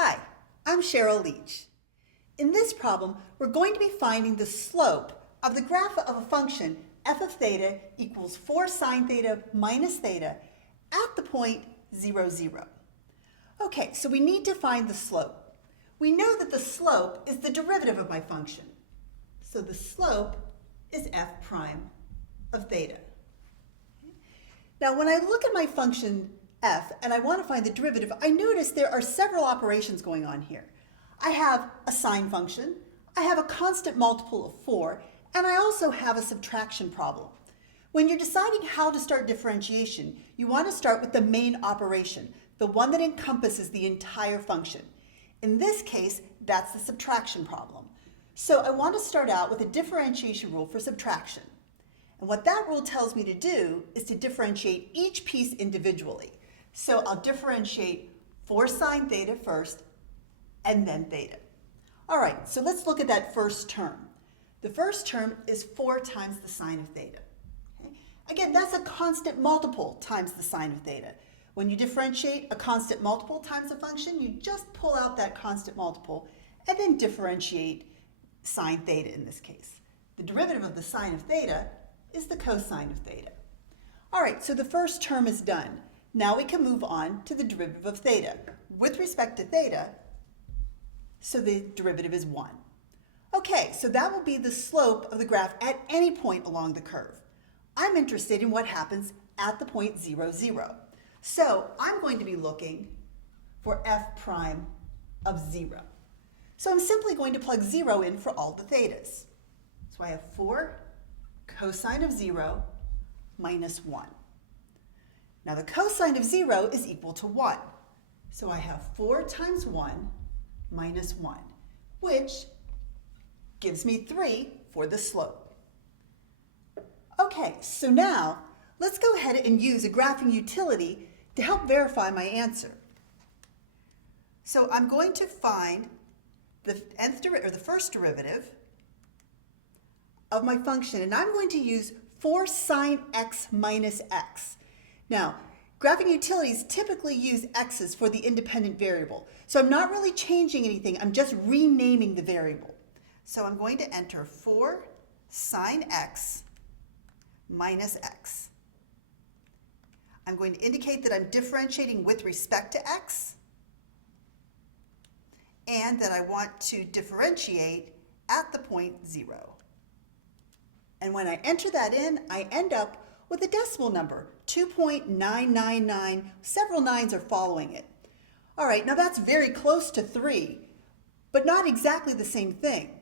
Hi, I'm Cheryl Leach. In this problem, we're going to be finding the slope of the graph of a function f of theta equals 4 sine theta minus theta at the point 0, 0. Okay, so we need to find the slope. We know that the slope is the derivative of my function. So the slope is f prime of theta. Now when I look at my function f and I want to find the derivative, I notice there are several operations going on here. I have a sine function, I have a constant multiple of 4, and I also have a subtraction problem. When you're deciding how to start differentiation, you want to start with the main operation, the one that encompasses the entire function. In this case, that's the subtraction problem. So I want to start out with a differentiation rule for subtraction. And what that rule tells me to do is to differentiate each piece individually. So I'll differentiate 4 sine theta first, and then theta. All right, so let's look at that first term. The first term is 4 times the sine of theta. Okay? Again, that's a constant multiple times the sine of theta. When you differentiate a constant multiple times a function, you just pull out that constant multiple and then differentiate sine theta in this case. The derivative of the sine of theta is the cosine of theta. All right, so the first term is done. Now we can move on to the derivative of theta. With respect to theta, so the derivative is 1. Okay, so that will be the slope of the graph at any point along the curve. I'm interested in what happens at the point 0, 0. So I'm going to be looking for f prime of 0. So I'm simply going to plug 0 in for all the thetas. So I have 4 cosine of 0 minus 1. Now the cosine of 0 is equal to 1. So I have 4 times 1 minus 1, which gives me 3 for the slope. Okay, so now let's go ahead and use a graphing utility to help verify my answer. So I'm going to find the first derivative of my function, and I'm going to use 4 sine x minus x. Now, graphing utilities typically use x's for the independent variable. So I'm not really changing anything, I'm just renaming the variable. So I'm going to enter 4 sine x minus x. I'm going to indicate that I'm differentiating with respect to x and that I want to differentiate at the point 0. And when I enter that in, I end up with a decimal number, 2.999. Several nines are following it. All right, now that's very close to 3, but not exactly the same thing.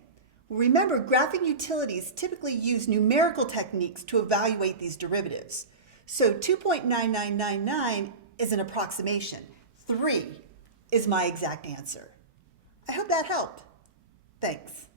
Remember, graphing utilities typically use numerical techniques to evaluate these derivatives. So 2.9999 is an approximation. 3 is my exact answer. I hope that helped. Thanks.